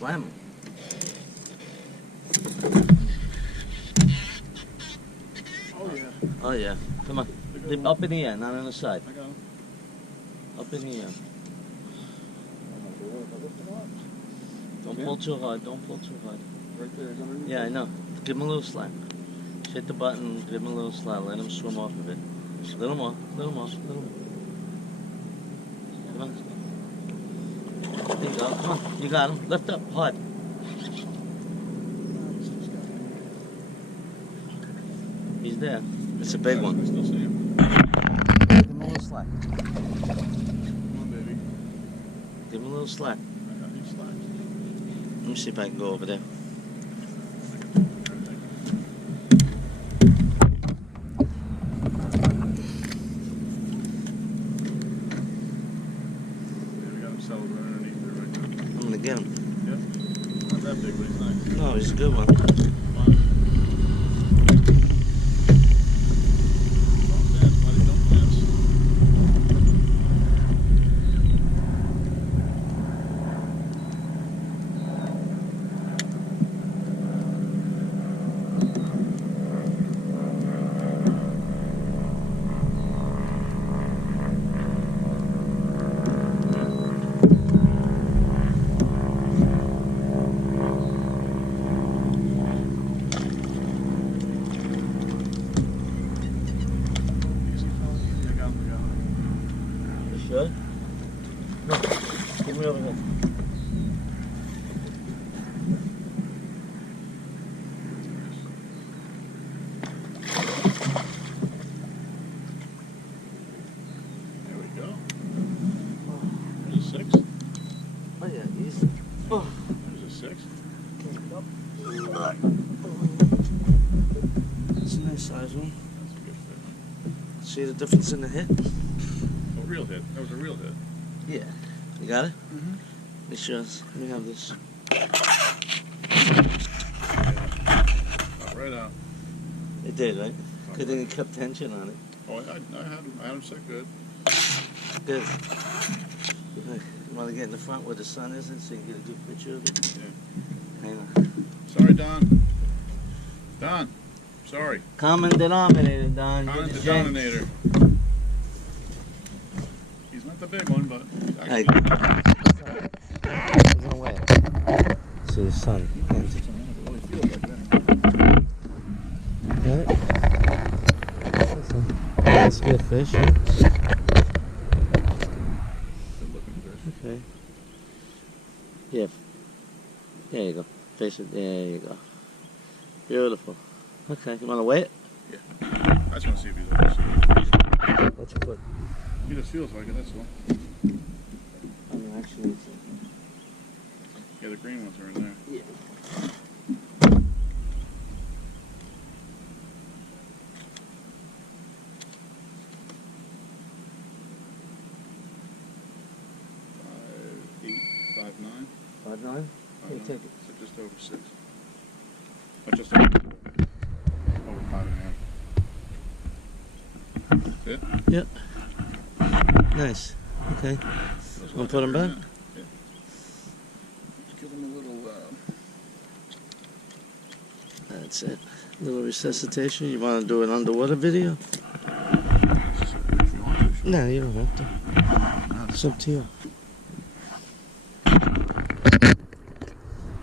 slam him. Oh yeah. Oh yeah. Come on. Up in the air, not on the side. I got him. Up in the air. Don't Yeah. pull too hard. Don't pull too hard. Right there. Is underneath. Yeah, I know. Give him a little slack. Hit the button. Give him a little slack. Let him swim off of it. A little more. Little more. Little more. Come on. There you go. Come on. You got him. Lift up. Hard. He's there. It's a big one. I still see him. Give him a little slack. Come on, baby. Give him a little slack. I got you slack. Let me see if I can go over there. Right underneath there right now. I'm gonna get him. Yep. Not that big, but he's nice. No, he's a good one. Fine. Don't dance, buddy. Don't dance. Good? No. Give me over here. There we go. There's a 6. Oh yeah, easy. Oh. There's a 6. That's a nice size one. That's a good fit. See the difference in the hit? A real hit. That was a real hit. Yeah. You got it? Mm-hmm. Let me show us. Let me have this. Got right out. It did, right? Good thing you kept tension on it. Oh, I had him set good. Good. You want to get in the front where the sun isn't so you can get a good picture of it? Yeah. Hang on. Sorry, Don. Don. Sorry. Common denominator, Don. Common Good denominator. He's not the big one, but he's Hey. actually... There's no way. See the sun. Got it? That's a good fish. Huh? Okay. Yeah. There you go. Face it. There you go. Beautiful. Okay. You want to weigh it? Yeah. I just want to see if he's over 6. What's your foot? He just feels like it, that's all. I mean, actually, it's Yeah, the green ones are in there. yeah. Five, 5'9". 5'9"? Here, take it. So just over 6. Oh, just over 6. Over 5.5. That's it? Yep. Nice. Okay. Want to put him back? Yeah. Give him a little, That's it. Little resuscitation. You want to do an underwater video? if you want to. No, you don't have to. It's up to you.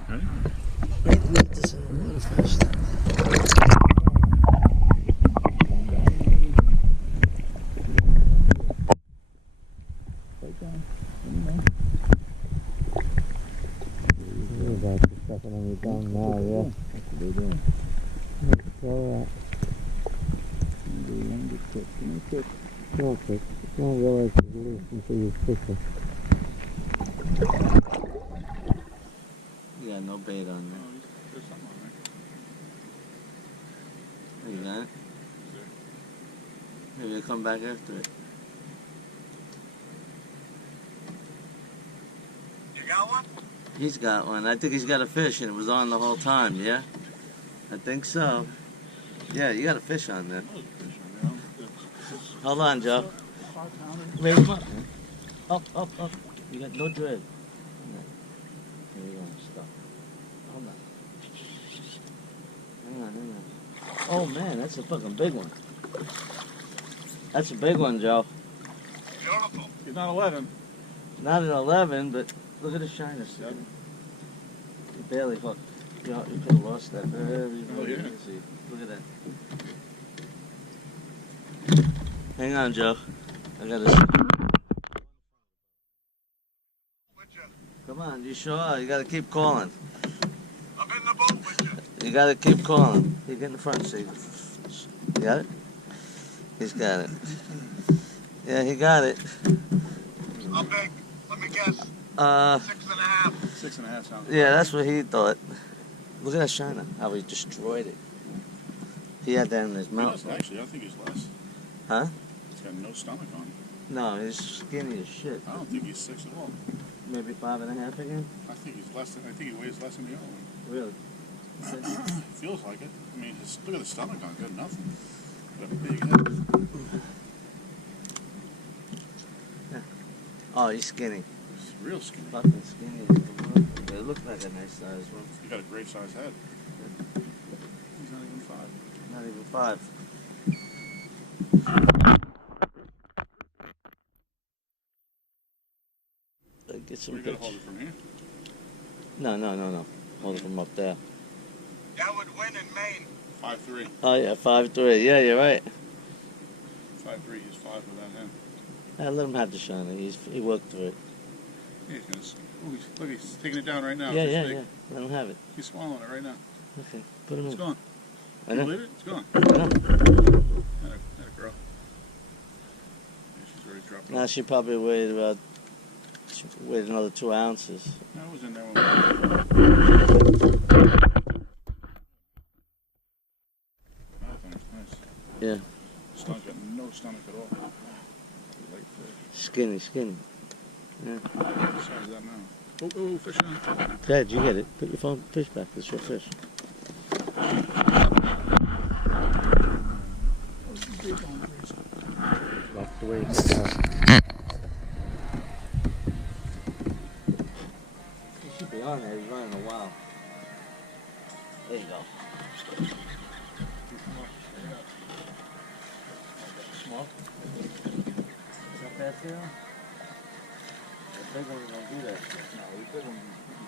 Ready? Leave this in the water first. You're about to stuff it on your tongue now, yeah. That's what they're doing. Throw that. No kick. You don't realize it's loose until you push it. Yeah, no bait on there. There's something on there. You got it? Maybe you'll come back after it. You got one? He's got one. I think he's got a fish and it was on the whole time, yeah? I think so. Yeah, you got a fish on there. Hold on, Joe. 5-pounder. Raise him up, man. Up, up, up. You got no dread. Here you go, stop. Hold on. Hang on. Oh man, that's a fucking big one. That's a big one, Joe. Beautiful. He's not 11. Not an 11, but look at the shyness. Yep. You barely hooked. You could have lost that very yeah. easy. Look at that. Hang on, Joe. I got this. Come on, you sure? You gotta keep calling. I'm in the boat with you. You gotta keep calling. You get in the front seat. You got it? He's got it. Yeah, he got it. How big? Let me guess. 6.5. 6.5 sounds. Yeah, that's what he thought. Look at that shiner. How he destroyed it. He had that in his mouth. Actually, I think he's less. Huh? He's got no stomach on him. No, he's skinny as shit. I don't think he's 6 at all. Maybe 5.5 again? I think he's less than. I think he weighs less than the other one. Really? Feels like it. I mean, look at the stomach on it. Got nothing. Got a big head. Yeah. Oh, he's skinny. He's real skinny. Fucking skinny. It looks like a nice size one. He got a great size head. Yeah. He's not even 5. Not even 5. Get some You gotta hold it from here. No. Hold it from up there. That would win in Maine. 5'3". Oh yeah, 5'3". Yeah, you're right. 5'3". He's 5 without him. Let him have the shiner. He worked through it. Yeah, look, he's taking it down right now. Yeah. Let him have it. He's swallowing it right now. Okay, put him in. It's gone. I Can know. you believe it? It's gone. I know. Let it grow. Yeah, she's already dropped it. Now she probably weighed another 2 ounces. That was in there when we nice. Yeah. Stomach got no stomach at all. Light fish. Skinny. Yeah. What size is that now? Oh, fish on. Dad, you get it. Put your phone fish back. It's your fish. Walk the way you He should be on there. He's running a while. There you go. Small? Is that fast there? The big ones don't do that. No, we put him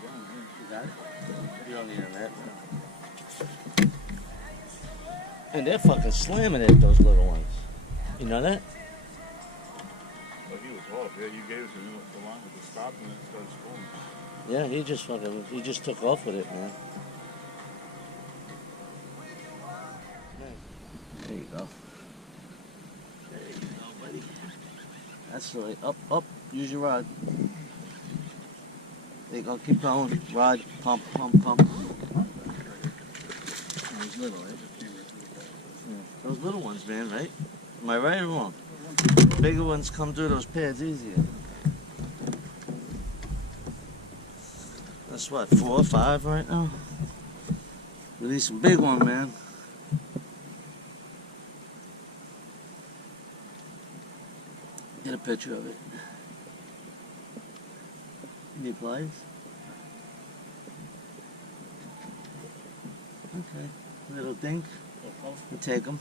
down here. You got it? You don't need a net. And they're fucking slamming it, those little ones. You know that? Well, he was off. Yeah, you gave it to him. The line with the stop and it started spooling. Yeah, he just took off with it, man. There you go. There you go, buddy. That's the way. Up. Use your rod. There you go. Keep going. Rod. Pump. He's little, right? Yeah. Those little ones, man, right? Am I right or wrong? Bigger ones come through those pads easier. That's what, 4 or 5 right now? Release a big one, man. Get a picture of it. Need pliers? Okay. Little dink. We'll take them.